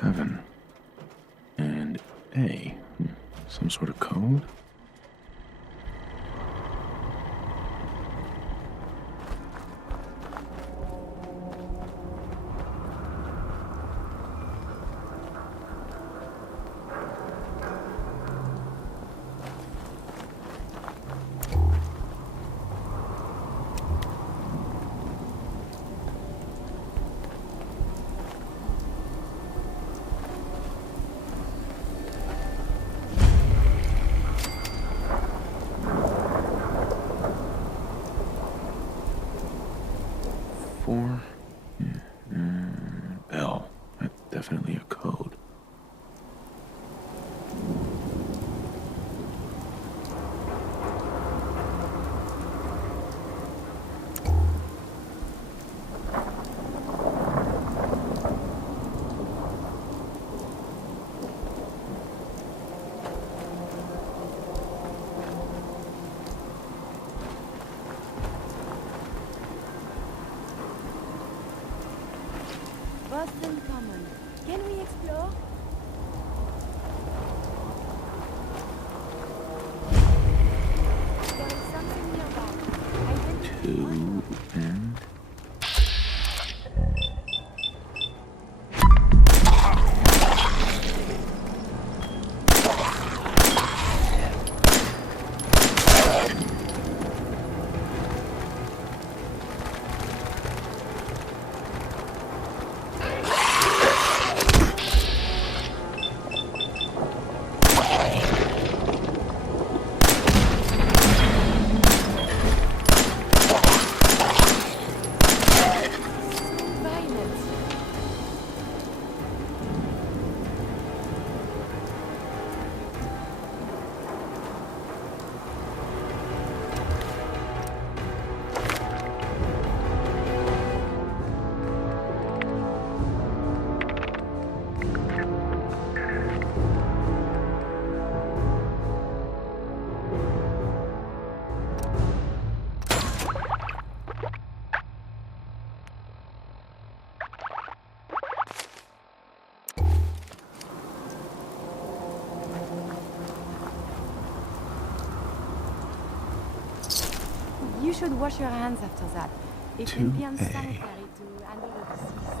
7 and A. Some sort of code? L. That's definitely a code. Boston Common. Can we explore? There is something nearby. Identity 2 and violence. You should wash your hands after that. It can be 2A. unsanitary to handle the deceased.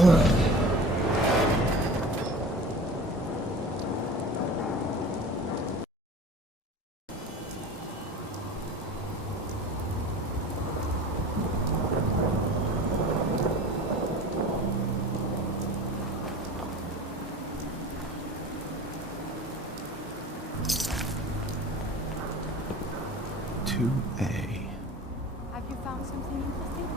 2A. Have you found something interesting?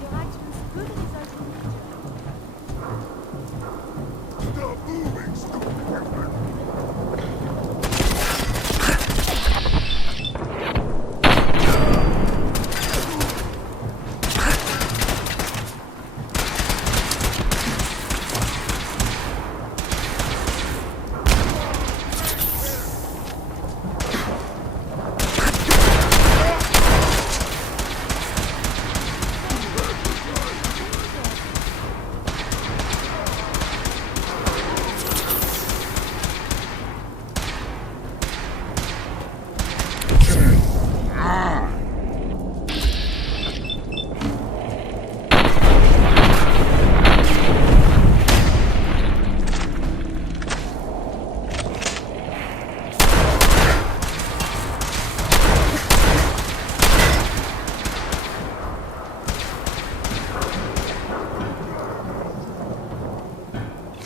Your actions could result in danger.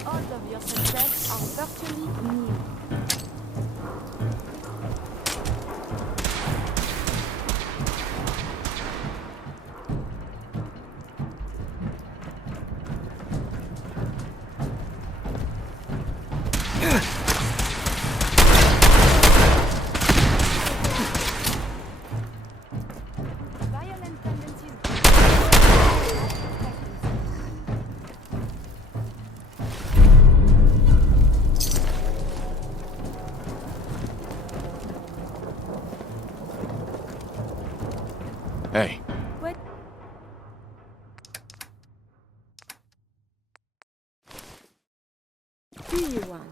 Odds of your success are virtually nil. Violent tendencies. Hey, What do you want?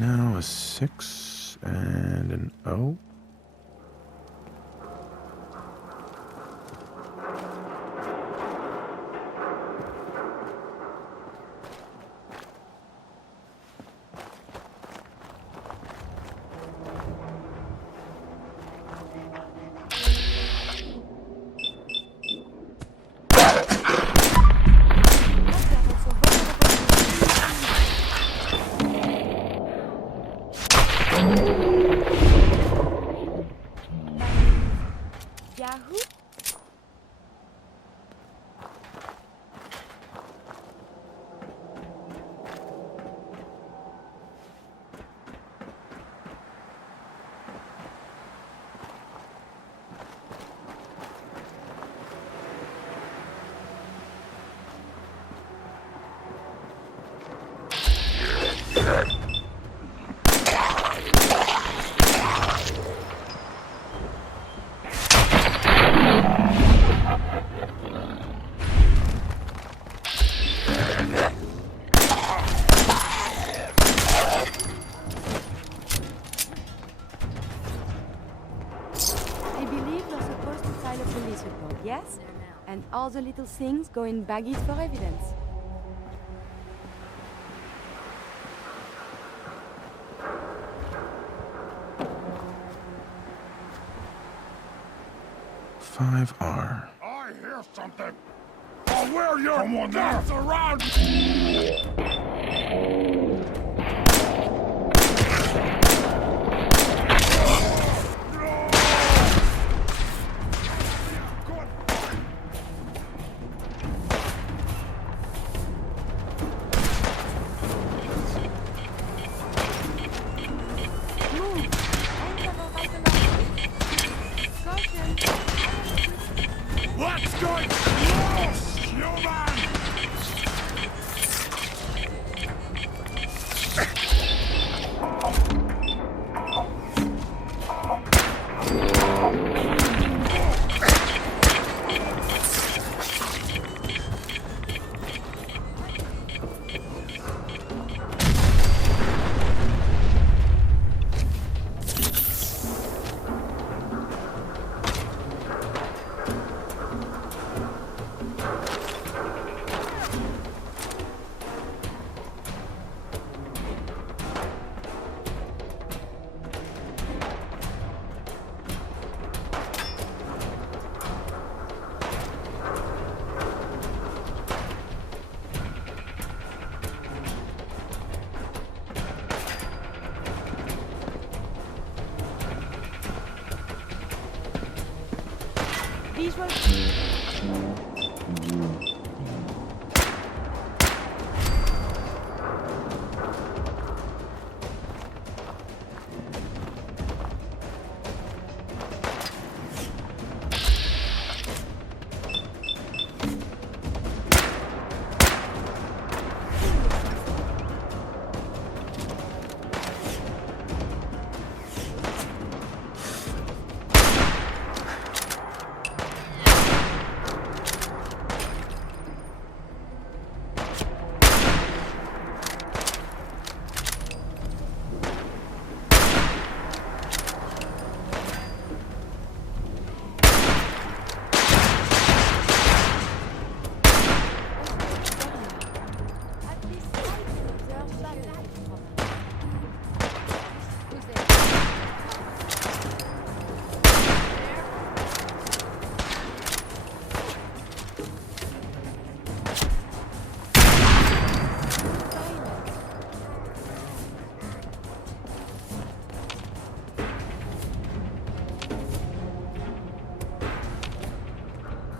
now a 6 and an O. Yahoo? 'I believe you're supposed to file a police report, yes? And all the little things go in baggies for evidence. Five R. I hear something! Oh, where you? Someone there! Around! Let's go! Close, human! Visual.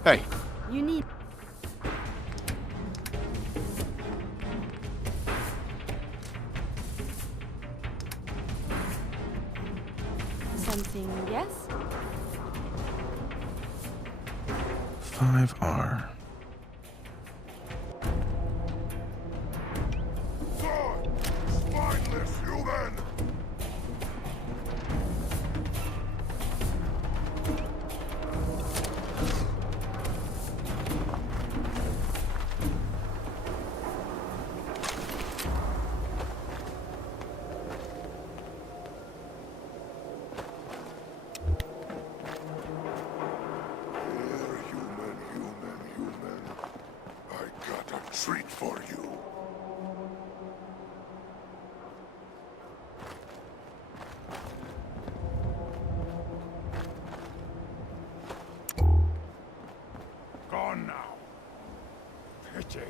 Hey, You need. Something, yes? 5R. spineless human! treat for you. Gone now. Pity.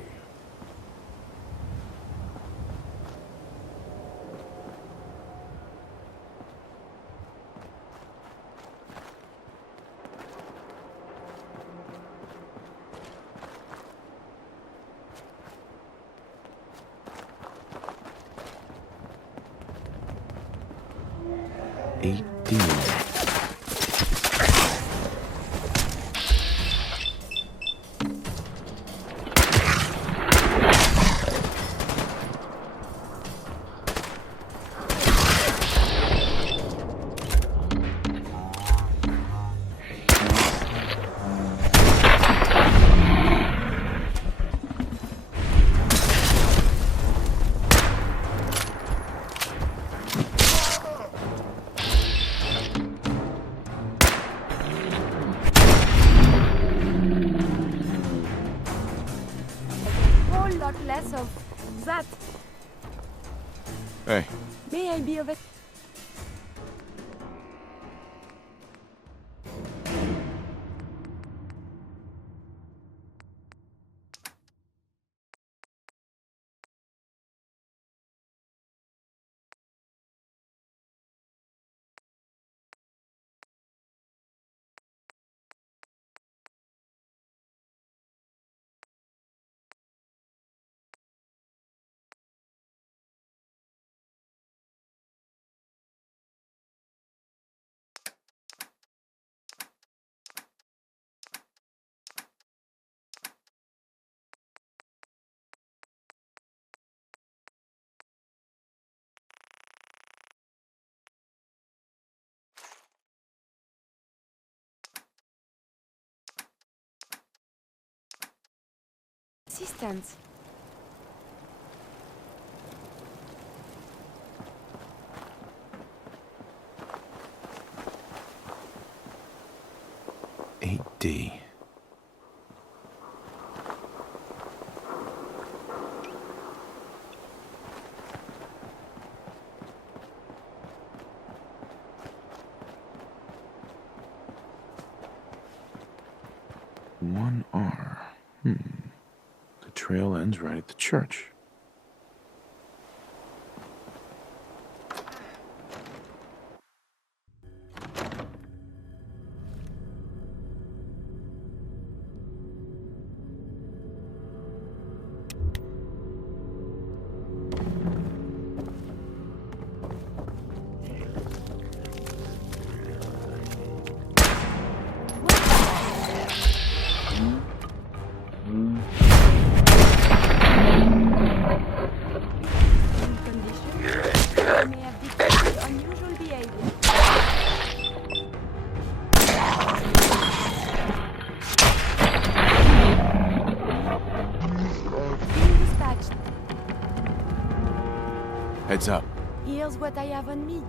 Less of that. Hey. May I be of it? Assistance. D. One R. The trail ends right at the church. Heads up. Here's what I have on me.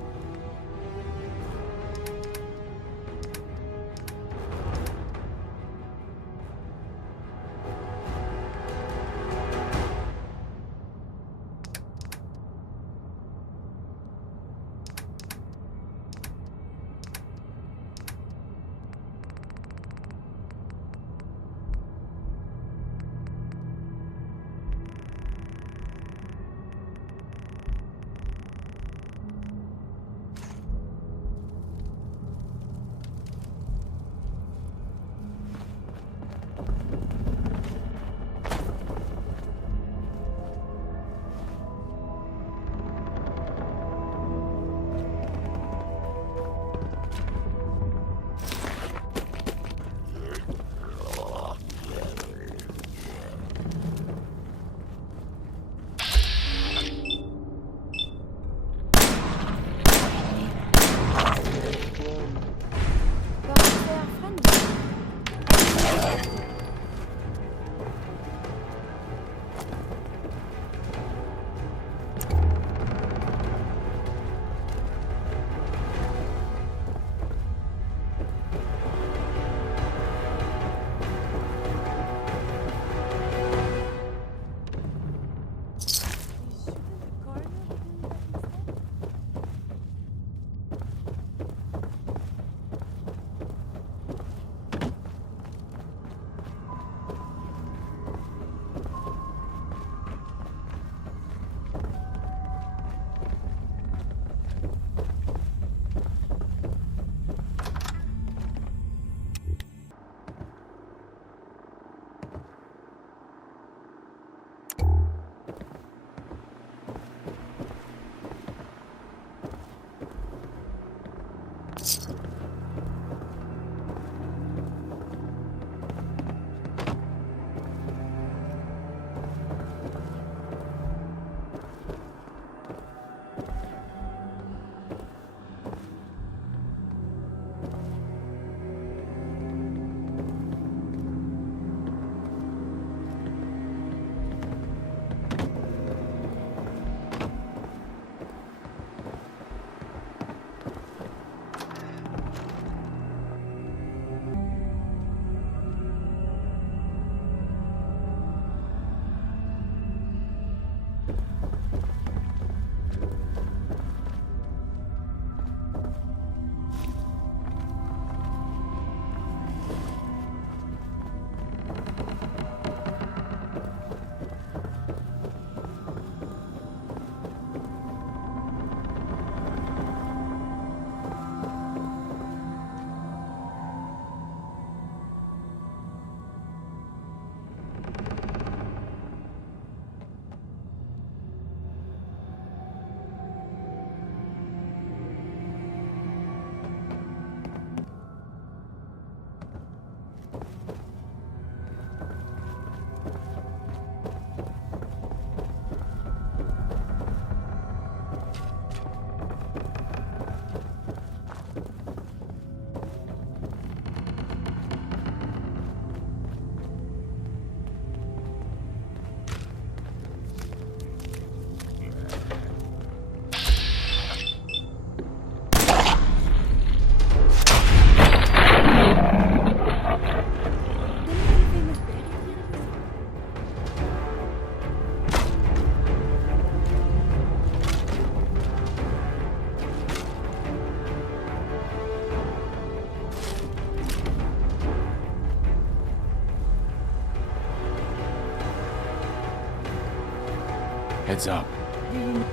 Heads up. Do you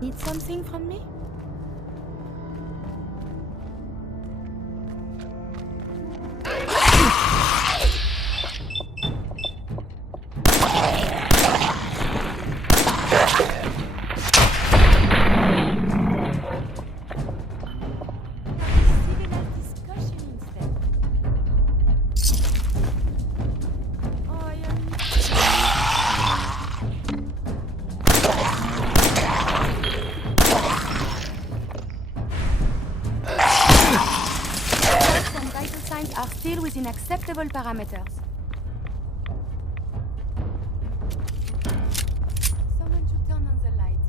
need something from me? Are still within acceptable parameters. Someone should turn on the light.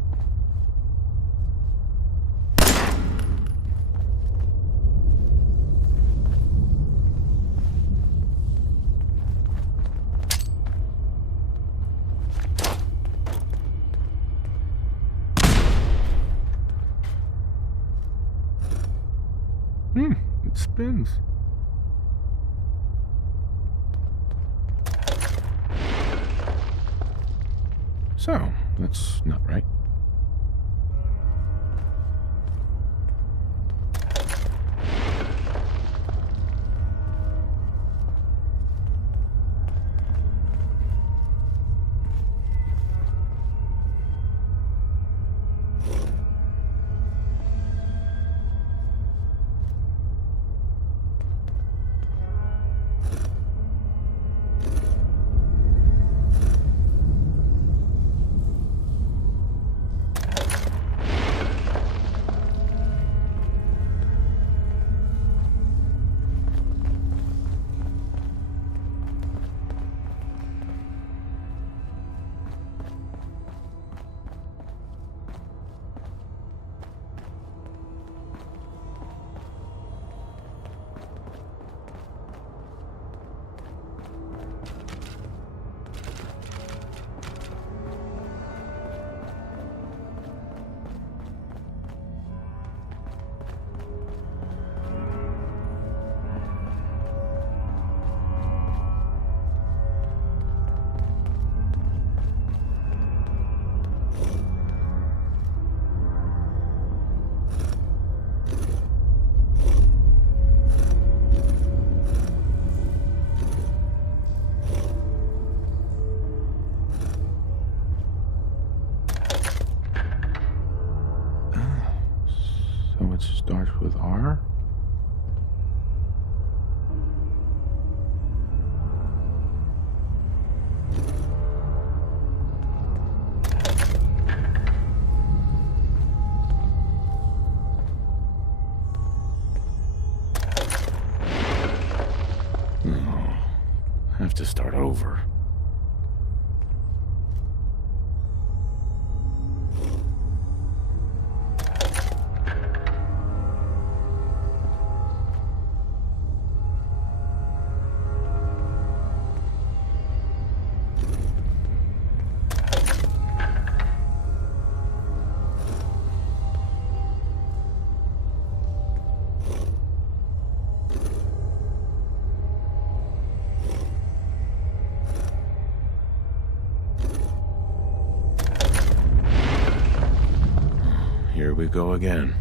It spins. So, that's not right. So it starts with R? Have to start over. Here we go again.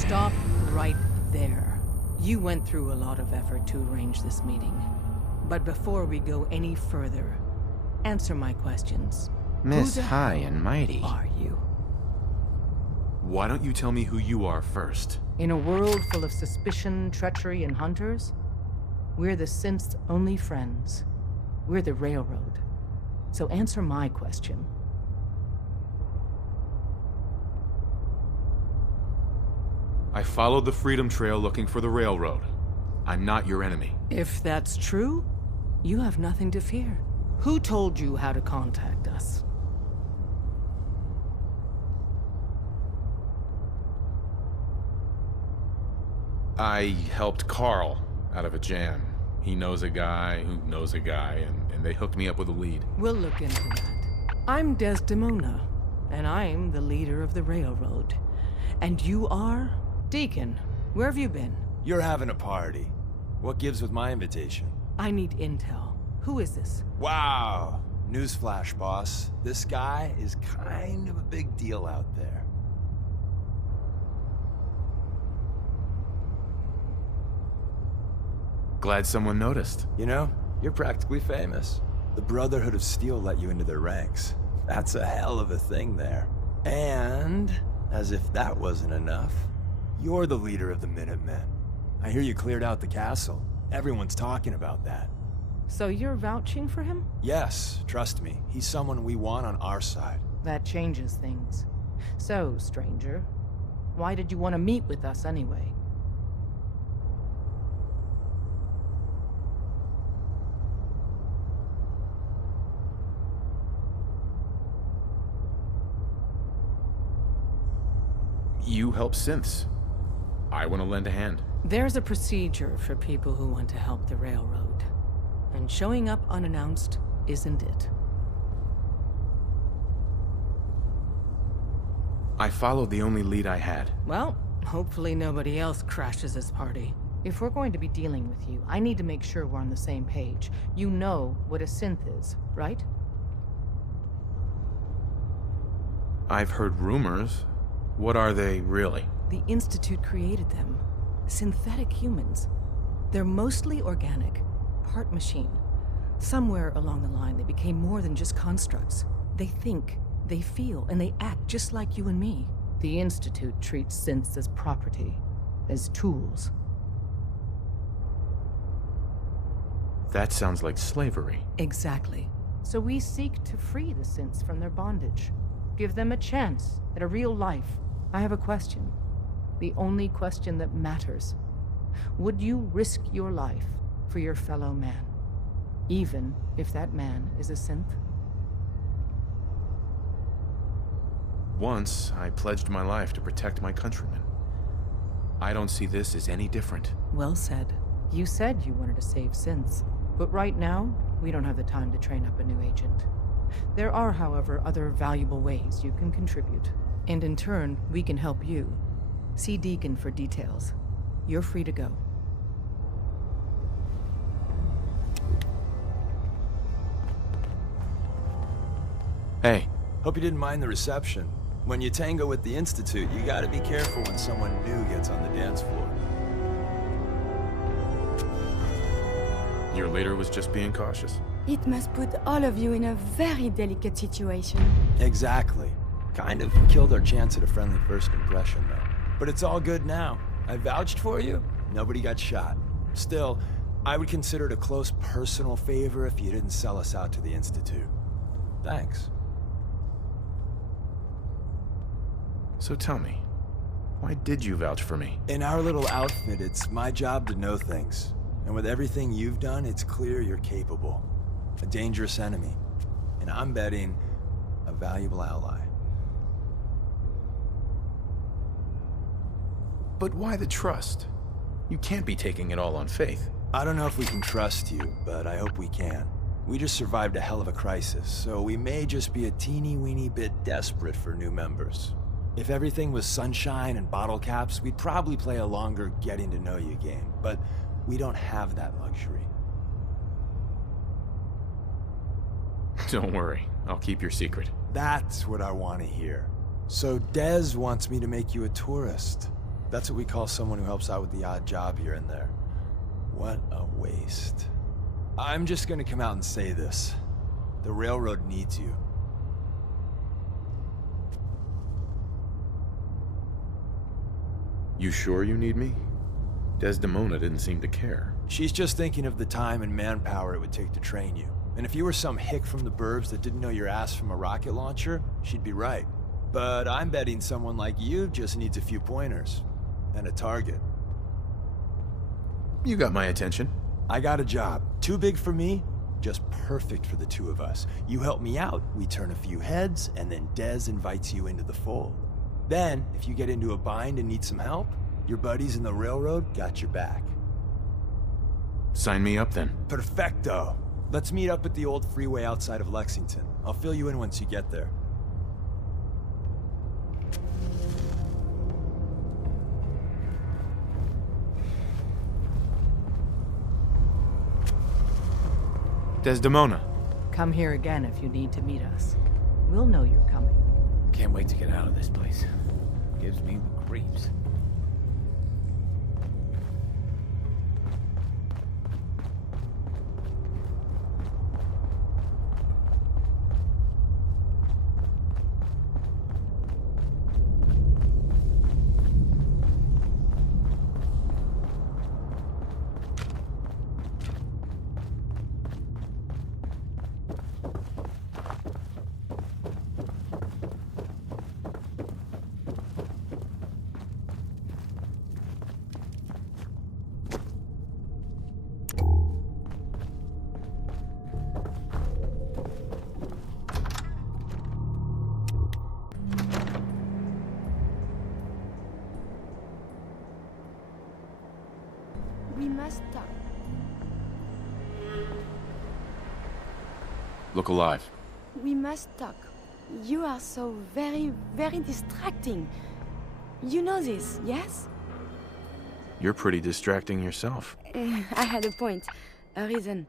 Stop right there. You went through a lot of effort to arrange this meeting. But before we go any further, answer my questions. Miss Who the High hell and Mighty. are you? Why don't you tell me who you are first? In a world full of suspicion, treachery, and hunters, we're the synth's only friends. We're the Railroad. So answer my question. I followed the Freedom Trail looking for the Railroad. I'm not your enemy. If that's true, you have nothing to fear. Who told you how to contact us? I helped Carl out of a jam. He knows a guy who knows a guy, and they hooked me up with a lead. We'll look into that. I'm Desdemona, and I'm the leader of the Railroad. And you are? Deacon, where have you been? You're having a party. What gives with my invitation? I need intel. Who is this? Wow. Newsflash, boss. This guy is kind of a big deal out there. Glad someone noticed. You know, you're practically famous. The Brotherhood of Steel let you into their ranks. That's a hell of a thing there. And, as if that wasn't enough, you're the leader of the Minutemen. I hear you cleared out the castle. Everyone's talking about that. So you're vouching for him? Yes, trust me. He's someone we want on our side. That changes things. So, stranger, why did you want to meet with us anyway? You help synths. I want to lend a hand. There's a procedure for people who want to help the Railroad. And showing up unannounced isn't it. I followed the only lead I had. Well, hopefully nobody else crashes this party. If we're going to be dealing with you, I need to make sure we're on the same page. You know what a synth is, right? I've heard rumors. What are they, really? The Institute created them. Synthetic humans. They're mostly organic, part machine. Somewhere along the line, they became more than just constructs. They think, they feel, and they act just like you and me. The Institute treats synths as property, as tools. That sounds like slavery. Exactly. So we seek to free the synths from their bondage. Give them a chance at a real life. I have a question. The only question that matters. Would you risk your life for your fellow man? Even if that man is a synth? Once, I pledged my life to protect my countrymen. I don't see this as any different. Well said. You said you wanted to save synths. But right now, we don't have the time to train up a new agent. There are, however, other valuable ways you can contribute. And in turn, we can help you. See Deacon for details. You're free to go. Hey. Hope you didn't mind the reception. When you tango with the Institute, you gotta be careful when someone new gets on the dance floor. Your leader was just being cautious. It must put all of you in a very delicate situation. Exactly. Kind of killed our chance at a friendly first impression, though. But it's all good now. I vouched for you. Nobody got shot. Still, I would consider it a close personal favor if you didn't sell us out to the Institute. Thanks. So tell me, why did you vouch for me? In our little outfit, it's my job to know things. And with everything you've done, it's clear you're capable. A dangerous enemy. And I'm betting a valuable ally. But why the trust? You can't be taking it all on faith. I don't know if we can trust you, but I hope we can. We just survived a hell of a crisis, so we may just be a teeny-weeny bit desperate for new members. If everything was sunshine and bottle caps, we'd probably play a longer getting-to-know-you game, but we don't have that luxury. Don't worry, I'll keep your secret. That's what I want to hear. So Dez wants me to make you a tourist. That's what we call someone who helps out with the odd job here and there. What a waste. I'm just gonna come out and say this. The railroad needs you. You sure you need me? Desdemona didn't seem to care. She's just thinking of the time and manpower it would take to train you. And if you were some hick from the burbs that didn't know your ass from a rocket launcher, she'd be right. But I'm betting someone like you just needs a few pointers. And a target. You got my attention. I got a job. Too big for me, just perfect for the two of us. You help me out, we turn a few heads, and then Dez invites you into the fold. Then, if you get into a bind and need some help, your buddies in the railroad got your back. Sign me up then. Perfecto. Let's meet up at the old freeway outside of Lexington. I'll fill you in once you get there. Desdemona. Come here again if you need to meet us. We'll know you're coming. Can't wait to get out of this place. Gives me the creeps. We must talk. Look alive. We must talk. You are so very, very distracting. You know this, yes? You're pretty distracting yourself. I had a point. A reason.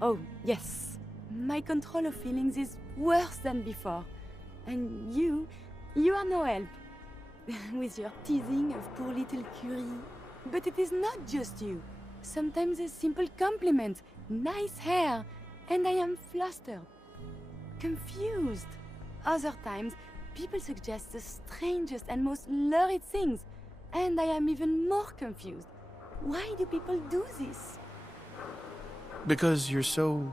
Oh, yes. My control of feelings is worse than before. And you are no help. With your teasing of poor little Curie. But it is not just you. Sometimes a simple compliment, nice hair, and I am flustered. Confused. Other times, people suggest the strangest and most lurid things, and I am even more confused. Why do people do this? Because you're so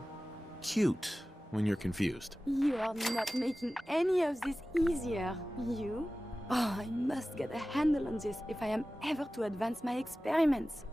cute when you're confused. You are not making any of this easier, you? Oh, I must get a handle on this if I am ever to advance my experiments.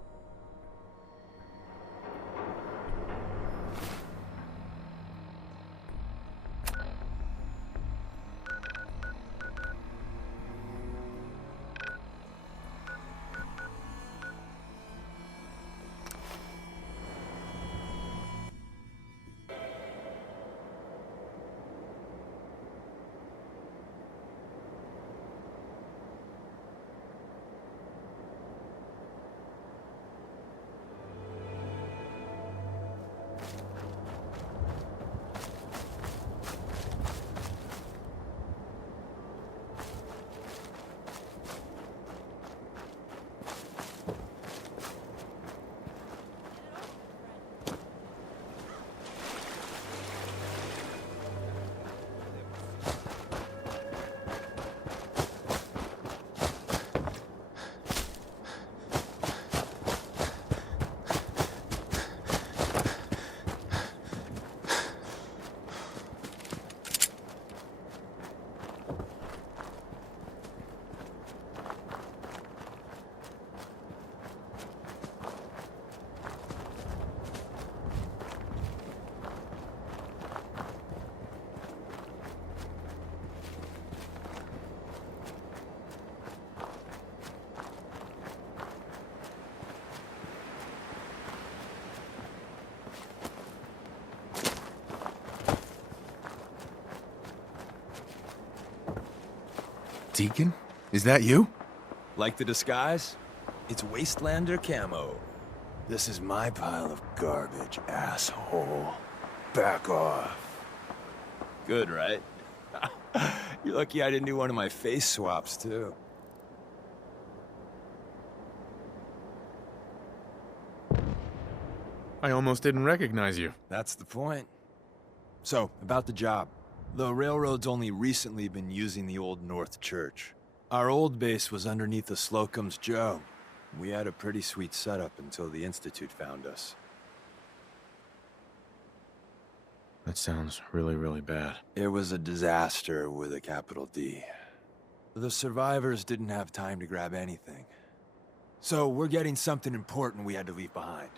Deacon? Is that you? Like the disguise? It's Wastelander camo. This is my pile of garbage, asshole. Back off. Good, right? You're lucky I didn't do one of my face swaps, too. I almost didn't recognize you. That's the point. So, about the job. The railroad's only recently been using the Old North Church. Our old base was underneath the Slocum's Joe. We had a pretty sweet setup until the Institute found us. That sounds really, really bad. It was a disaster with a capital D. The survivors didn't have time to grab anything. So we're getting something important we had to leave behind.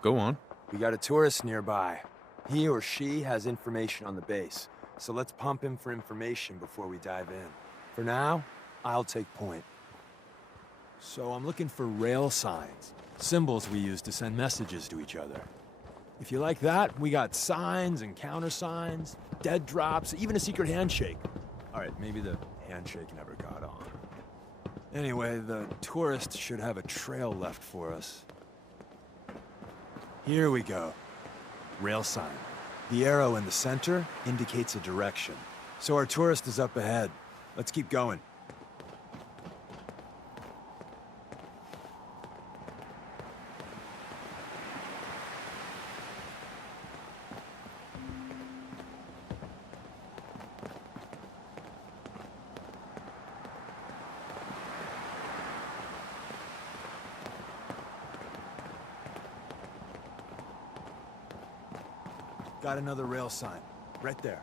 Go on. We got a tourist nearby. He or she has information on the base. So let's pump him for information before we dive in. For now, I'll take point. So I'm looking for rail signs. Symbols we use to send messages to each other. If you like that, we got signs and countersigns, dead drops, even a secret handshake. Alright, maybe the handshake never got on. Anyway, the tourist should have a trail left for us. Here we go. Rail sign. The arrow in the center indicates a direction. So our tourist is up ahead. Let's keep going. Got another rail sign. Right there.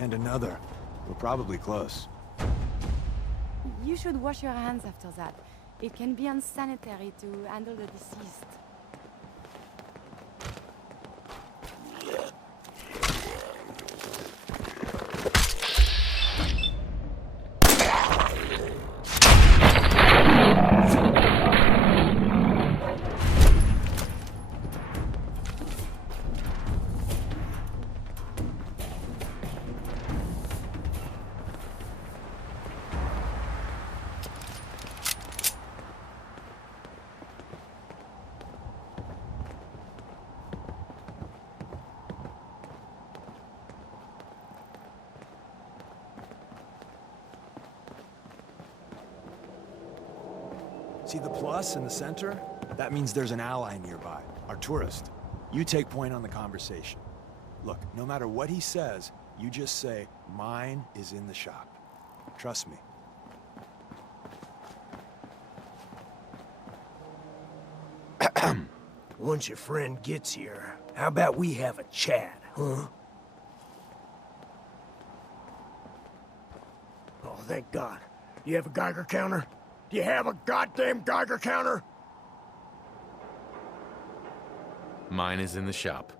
And another. We're probably close. You should wash your hands after that. It can be unsanitary to handle the deceased. See the plus in the center? That means there's an ally nearby, our tourist. You take point on the conversation. Look, no matter what he says, you just say, "Mine is in the shop." Trust me. Once your friend gets here, how about we have a chat, huh? Oh, thank God. You have a Geiger counter? Do you have a goddamn Geiger counter? Mine is in the shop.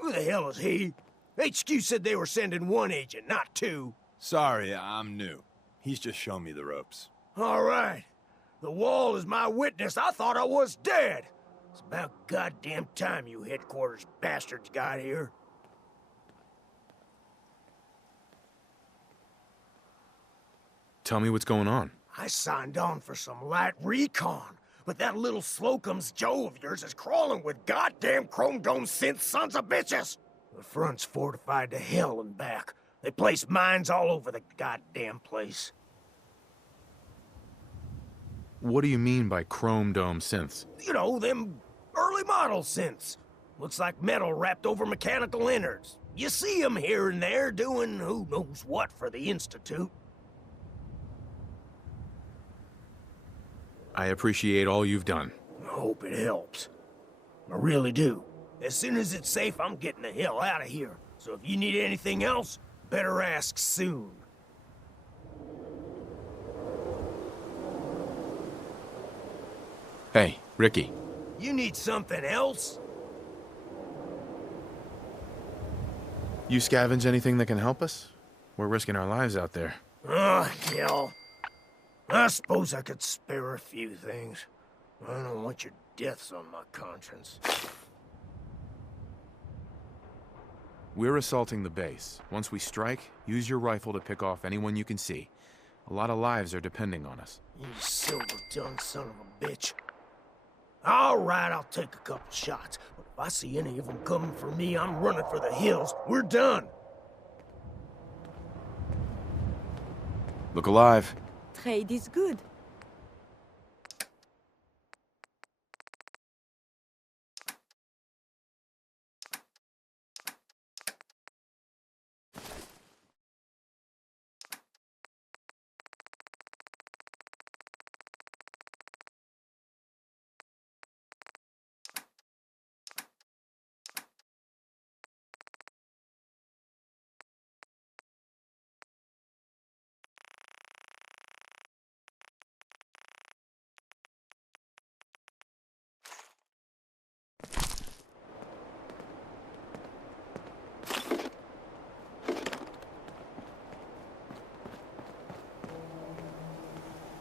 Who the hell is he? HQ said they were sending one agent, not two. Sorry, I'm new. He's just shown me the ropes. All right. The wall is my witness. I thought I was dead. It's about goddamn time you headquarters bastards got here. Tell me what's going on. I signed on for some light recon, but that little Slocum's Joe of yours is crawling with goddamn chrome dome synth sons of bitches. The front's fortified to hell and back. They place mines all over the goddamn place. What do you mean by chrome dome synths? You know, them early model synths. Looks like metal wrapped over mechanical innards. You see them here and there doing who knows what for the Institute. I appreciate all you've done. I hope it helps. I really do. As soon as it's safe, I'm getting the hell out of here. So if you need anything else, better ask soon. Hey, Ricky. You need something else? You scavenge anything that can help us? We're risking our lives out there. Oh, hell. I suppose I could spare a few things. I don't want your deaths on my conscience. We're assaulting the base. Once we strike, use your rifle to pick off anyone you can see. A lot of lives are depending on us. You silver-tongued son of a bitch. All right, I'll take a couple shots. But if I see any of them coming for me, I'm running for the hills. We're done. Look alive. Trade is good.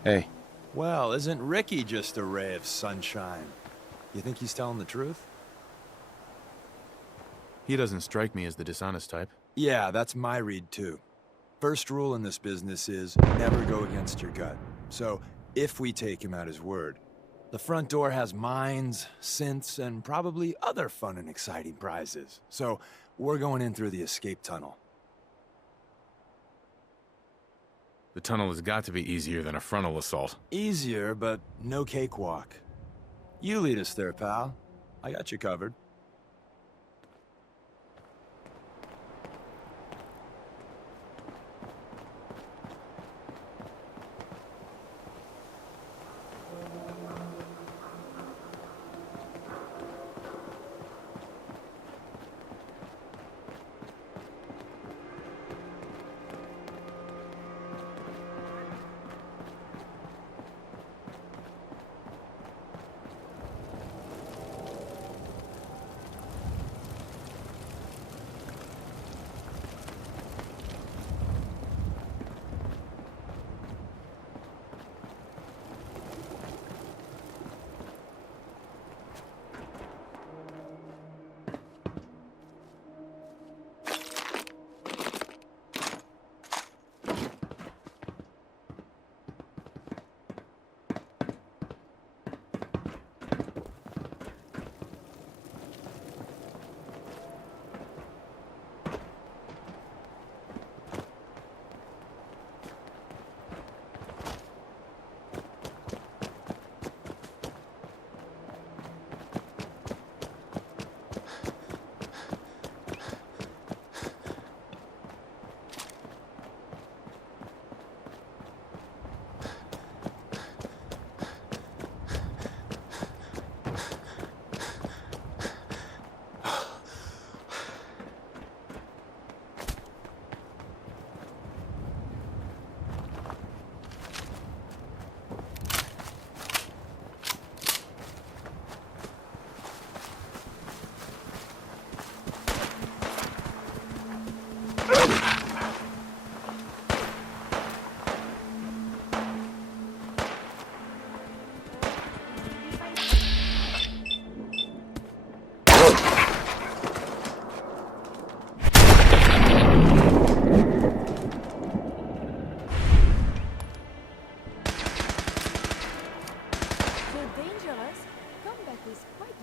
Hey, Well, isn't Ricky just a ray of sunshine? You think he's telling the truth? he doesn't strike me as the dishonest type. Yeah, that's my read too. First rule in this business is never go against your gut. So, if we take him at his word, the front door has mines, synths, and probably other fun and exciting prizes. So, we're going in through the escape tunnel. The tunnel has got to be easier than a frontal assault. Easier, but no cakewalk. You lead us there, pal. I got you covered.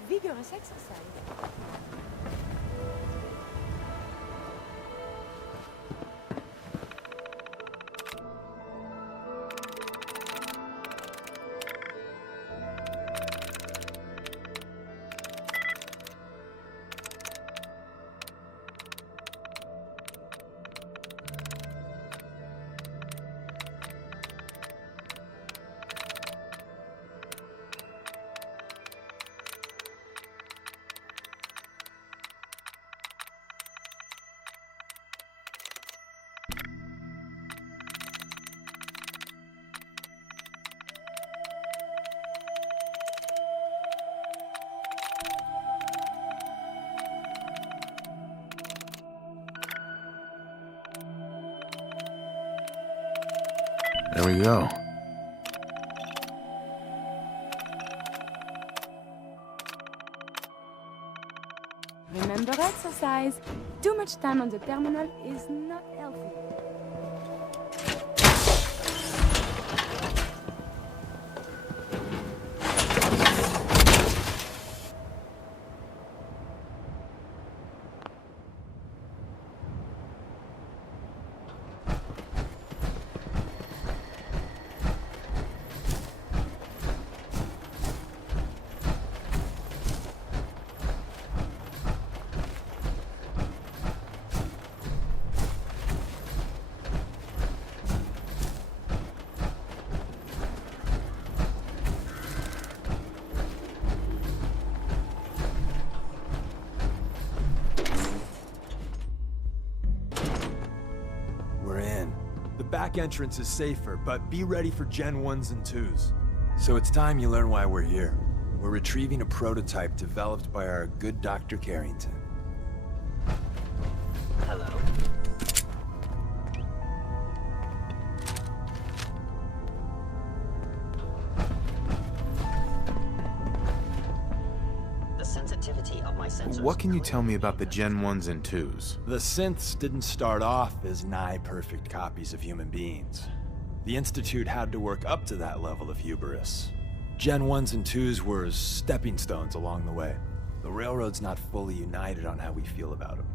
Vigorous exercise. There we go. Remember exercise. Too much time on the terminal is not healthy. Back entrance is safer, but be ready for Gen 1s and 2s. So it's time you learn why we're here. We're retrieving a prototype developed by our good Dr. Carrington. Hello. The sensitivity of my sensors... What can you tell me about the Gen 1s and 2s? The synths didn't start off as nigh-perfect copies of human beings. The Institute had to work up to that level of hubris. Gen 1s and 2s were stepping stones along the way. The Railroad's not fully united on how we feel about them.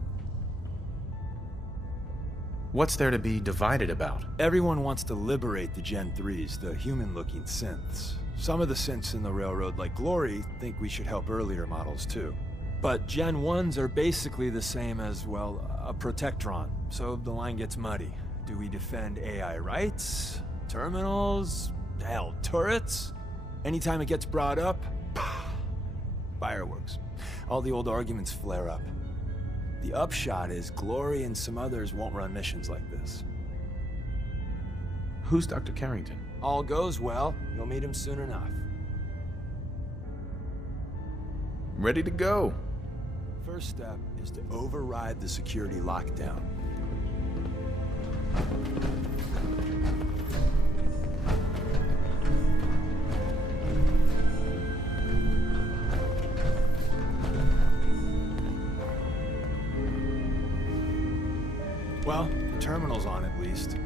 What's there to be divided about? Everyone wants to liberate the Gen 3s, the human-looking synths. Some of the synths in the Railroad, like Glory, think we should help earlier models too. But Gen 1s are basically the same as, well, a Protectron, so the line gets muddy. Do we defend AI rights? Terminals? Hell, turrets? Anytime it gets brought up, fireworks. All the old arguments flare up. The upshot is Glory and some others won't run missions like this. Who's Dr. Carrington? All goes well, you'll meet him soon enough. Ready to go. First step is to override the security lockdown. Well, the terminal's on at least.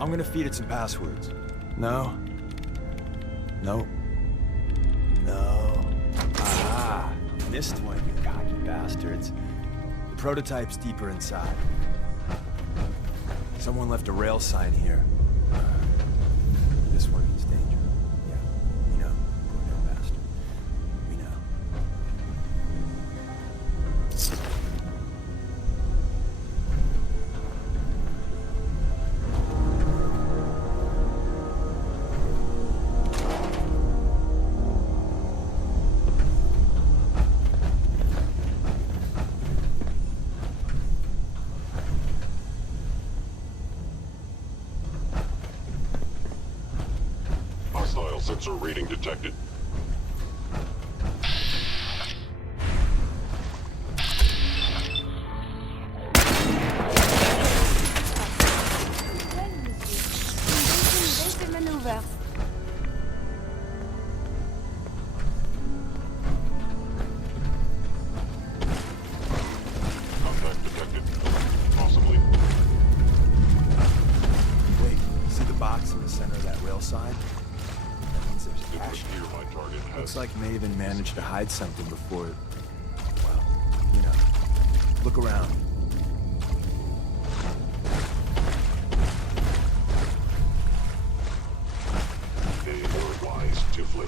I'm gonna feed it some passwords. No. Nope. No. Ah, missed one, you cocky bastards. The prototype's deeper inside. Someone left a rail sign here. This one means danger. Yeah, we know. Poor damn bastard. We know. Hostile sensor reading detected. Invasive maneuvers. Contact detected. Possibly. Wait, see the box in the center of that rail sign? That means there's a It cache. would appear my target has... Looks like Maven managed to hide something before... Well, you know. Look around. They were wise to flee.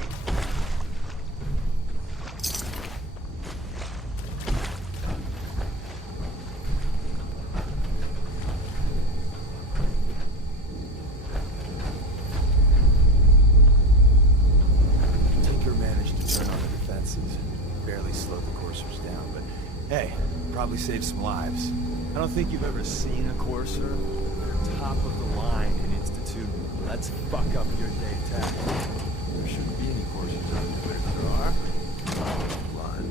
Tinker managed to turn on the defenses. Barely slowed the coursers down, but hey, probably saved some lives. I don't think you've ever seen a courser. They're top of the line in Institute. Let's fuck up your day tech. There shouldn't be any coursers on it, but if there are, run.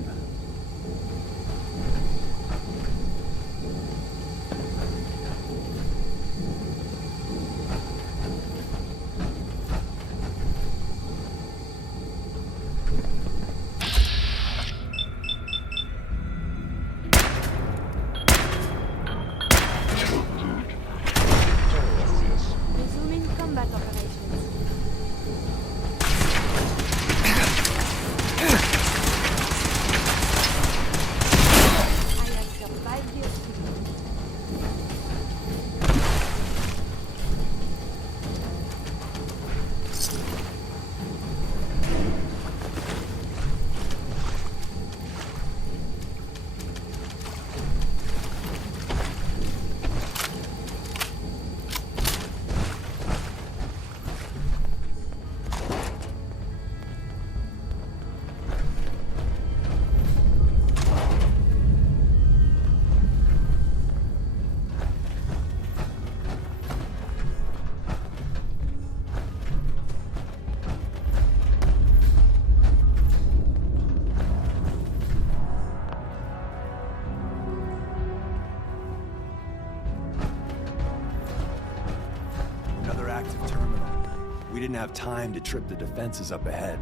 have time to trip the defenses up ahead.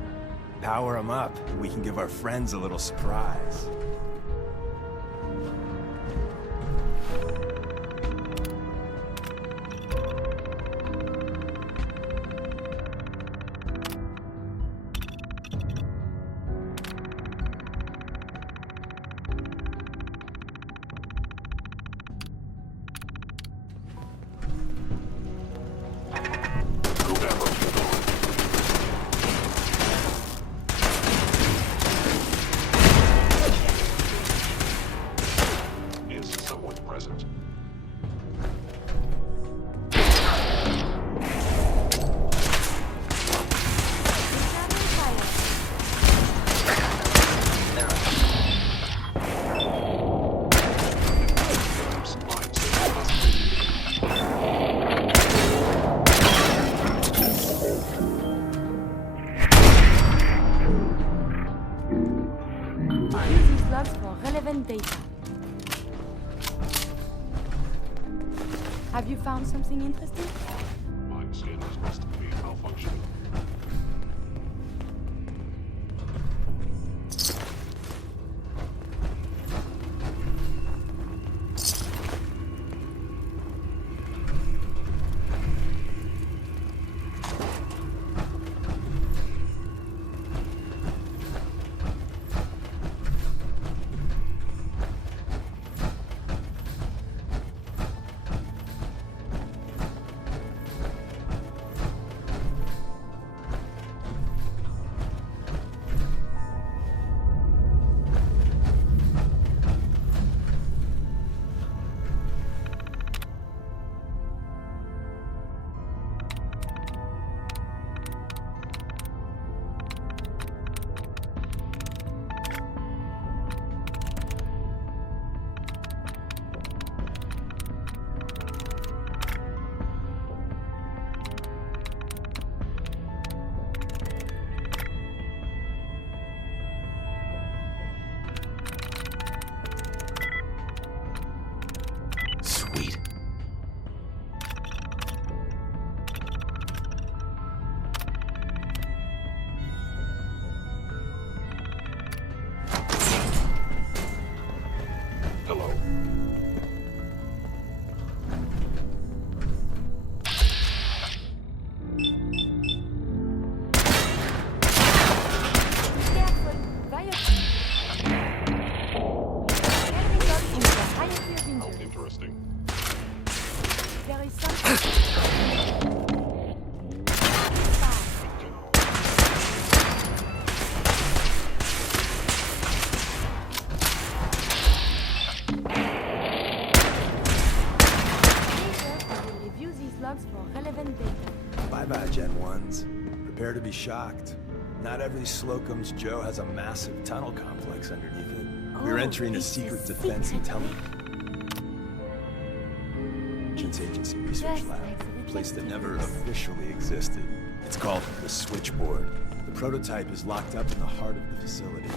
Power them up, and we can give our friends a little surprise. Data. Have you found something interesting? My scanners must be malfunctioning. Bye-bye, Gen 1s. Prepare to be shocked. Not every Slocum's Joe has a massive tunnel complex underneath it. We're entering a secret defense intelligence agency research lab, a place that never officially existed. It's called the Switchboard. The prototype is locked up in the heart of the facility.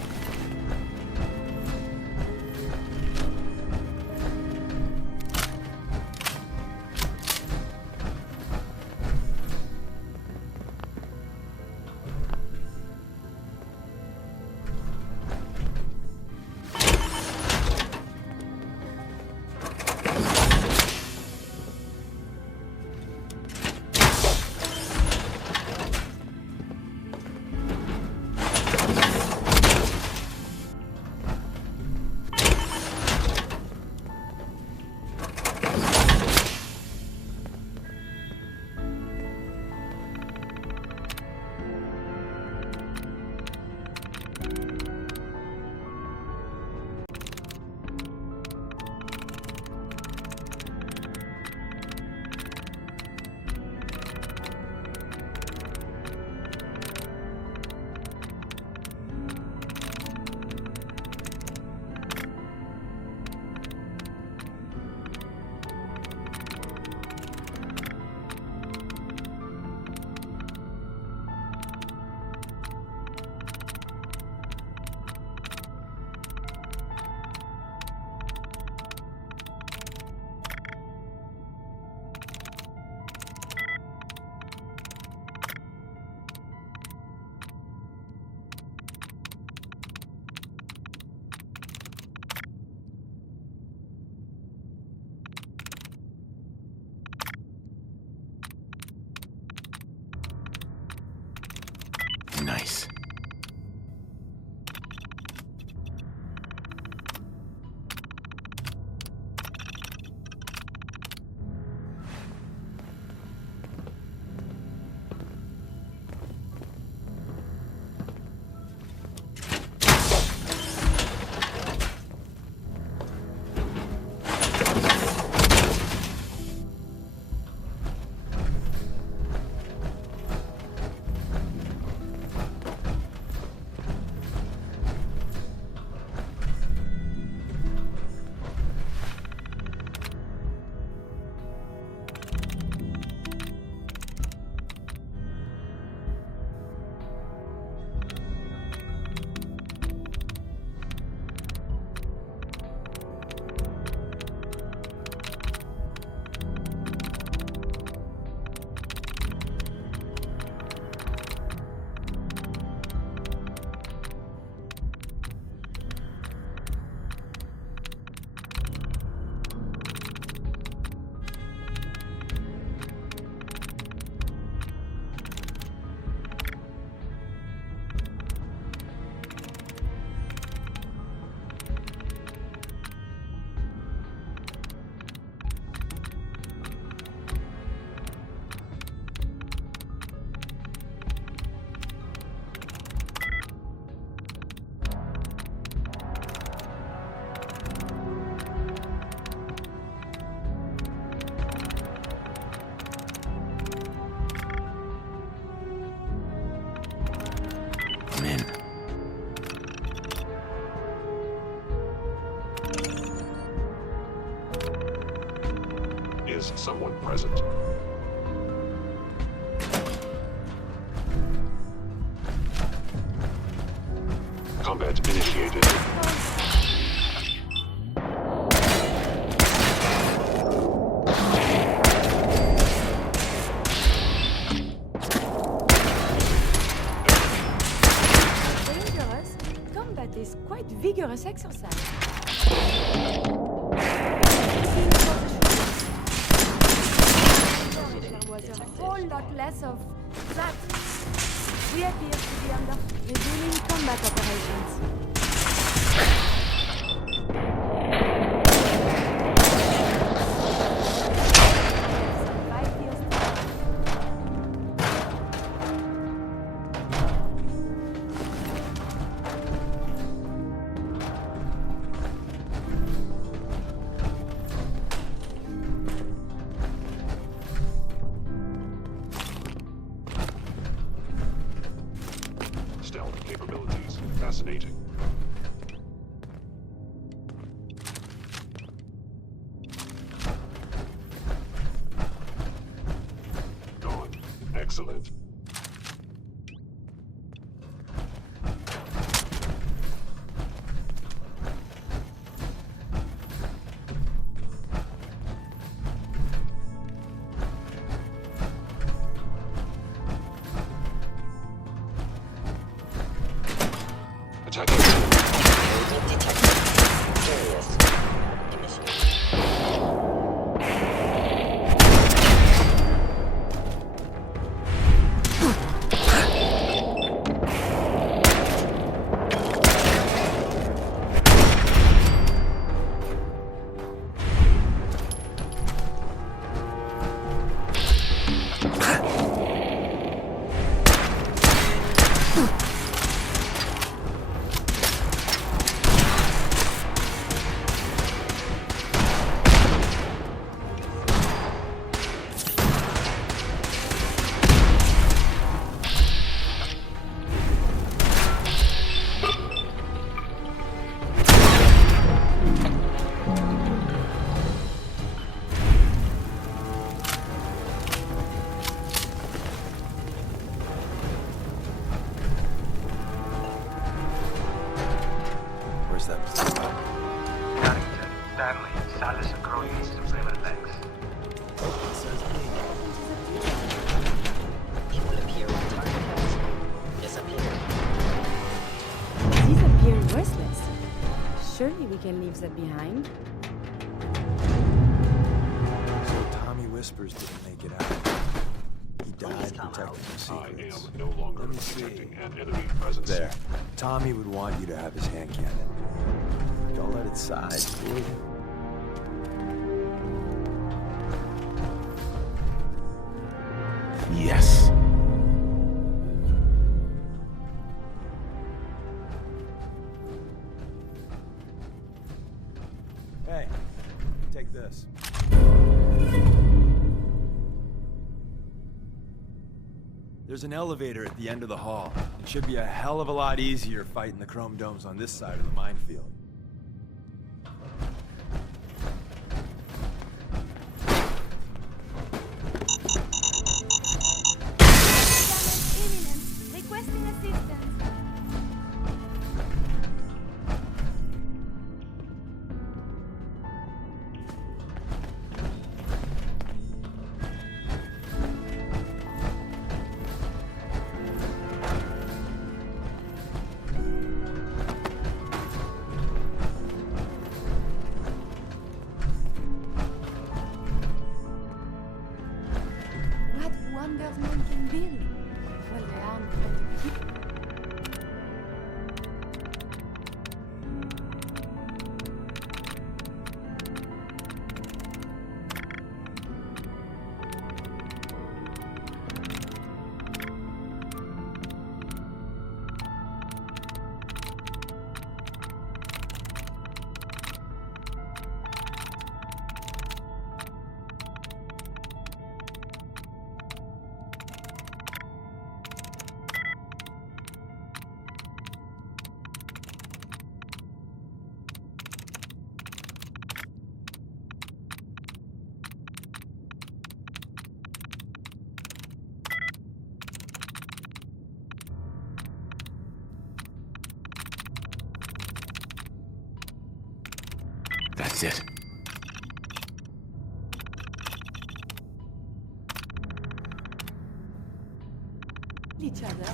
someone present. Combat initiated. Dangerous? Combat is quite vigorous exercise. There was a whole lot less of that. We appear to be under resuming combat operations. Stealth capabilities. Fascinating. Gone. Excellent. Attacking. Movement detected. Curious. Initiate. Where's that? Carrington, Stanley, Salis and Crowley need some flavor legs. It will appear on target health. Disappear. These appear worthless. Surely we can leave that behind. So Tommy Whispers didn't make it out. He died come protecting out. the I secrets. am no longer Let me see. detecting an enemy presence. There. Tommy would want you to have his hand cannon. Don't let it side, will you? Yes. Hey, take this. There's an elevator at the end of the hall. It should be a hell of a lot easier fighting the chrome domes on this side of the minefield. Imminent. Requesting assistance. is it. Each other.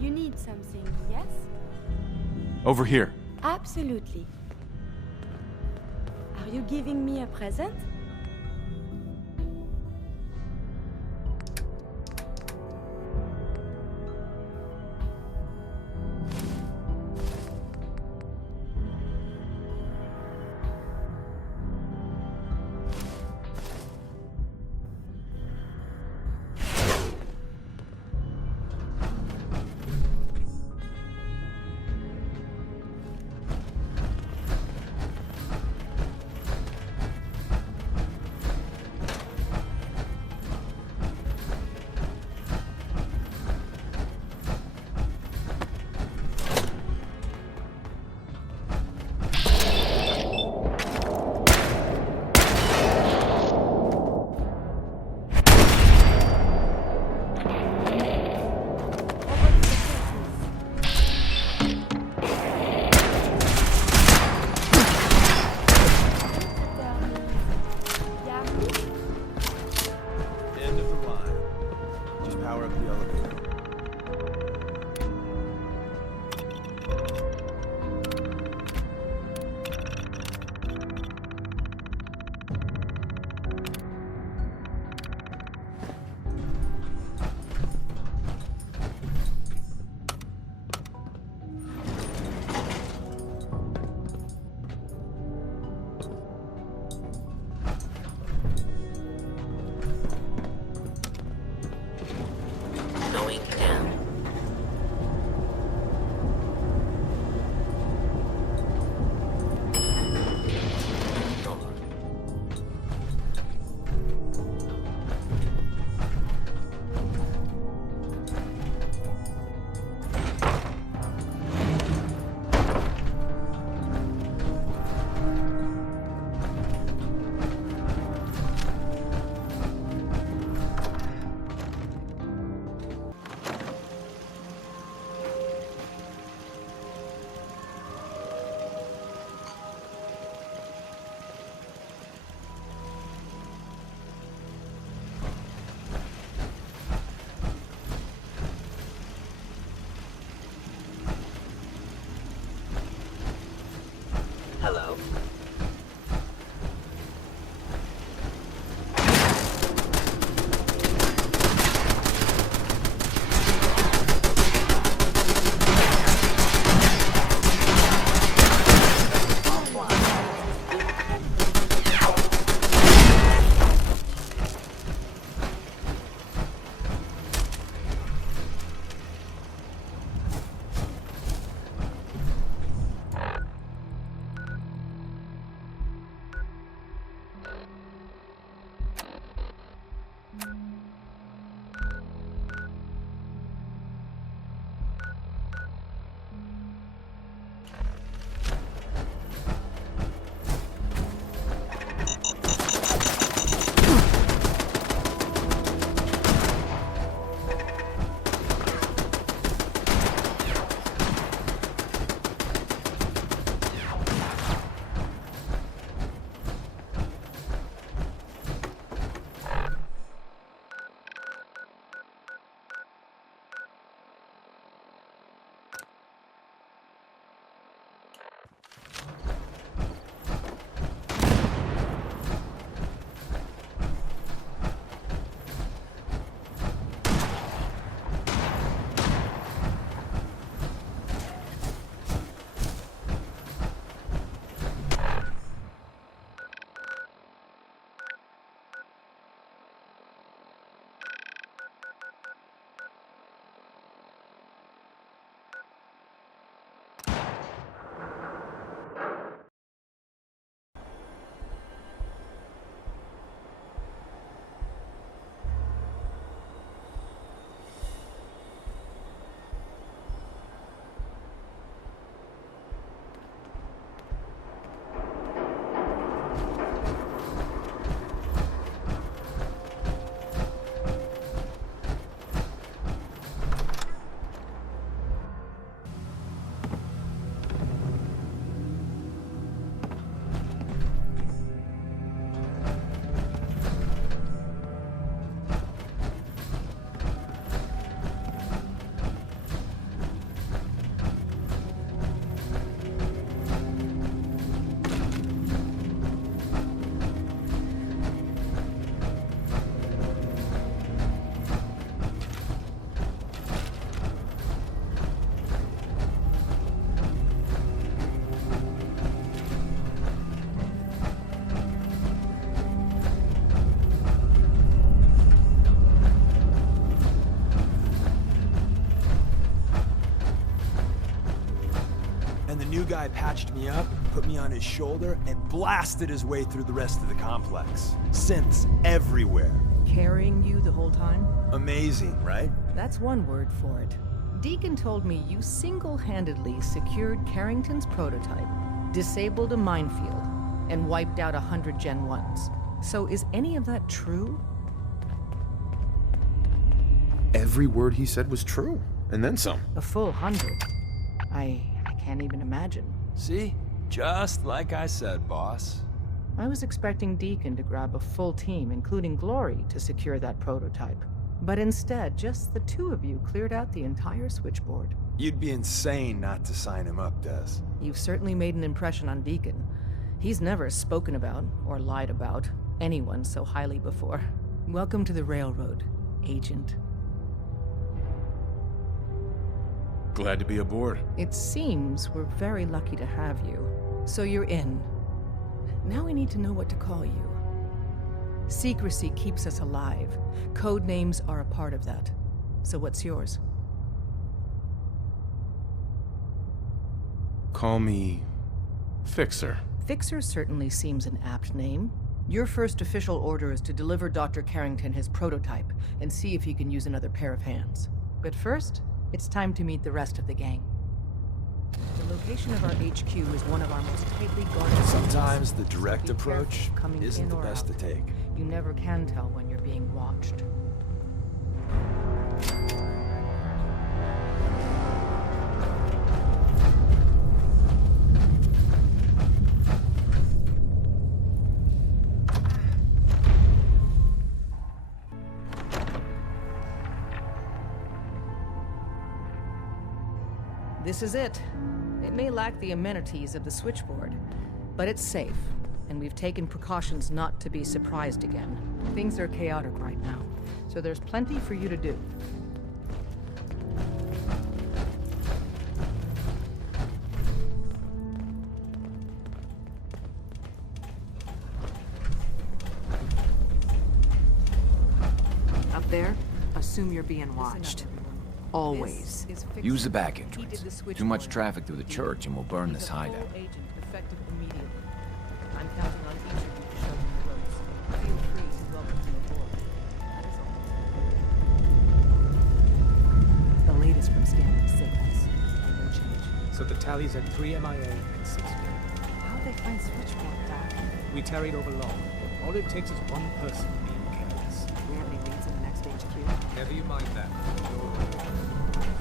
You need something, yes? Over here. Absolutely. Are you giving me a present? new guy patched me up, put me on his shoulder, and blasted his way through the rest of the complex. Synths everywhere. Carrying you the whole time? Amazing, right? That's one word for it. Deacon told me you single-handedly secured Carrington's prototype, disabled a minefield, and wiped out 100 Gen 1s. So is any of that true? Every word he said was true, and then some. A full 100. I can't even imagine. See? Just like I said, boss. I was expecting Deacon to grab a full team, including Glory, to secure that prototype. But instead, just the two of you cleared out the entire switchboard. You'd be insane not to sign him up, Des. You've certainly made an impression on Deacon. He's never spoken about, or lied about, anyone so highly before. Welcome to the Railroad, Agent. Glad to be aboard. It seems we're very lucky to have you. So you're in. Now we need to know what to call you. Secrecy keeps us alive. Code names are a part of that. So what's yours? Call me Fixer. Fixer certainly seems an apt name. Your first official order is to deliver Dr. Carrington his prototype and see if he can use another pair of hands. But first, it's time to meet the rest of the gang. The location of our HQ is one of our most tightly guarded. Sometimes the So direct be careful approach coming isn't in the or best to out. take. You never can tell when you're being watched. This is it. It may lack the amenities of the switchboard, but it's safe, and we've taken precautions not to be surprised again. Things are chaotic right now, so there's plenty for you to do. Up there, assume you're being watched. Always. Use the back entrance. Too much traffic through the church and we'll burn this hideout. I'm counting on each of you to show me the ropes. Feel free to welcome him aboard. That is all. The latest from standard signals. No change. So the tally's at 3 MIA and 6 dead. How'd they find switchboard, Doc? We tarried over long. All it takes is one person being careless. We have any leads in the next HQ? Never you mind that. You're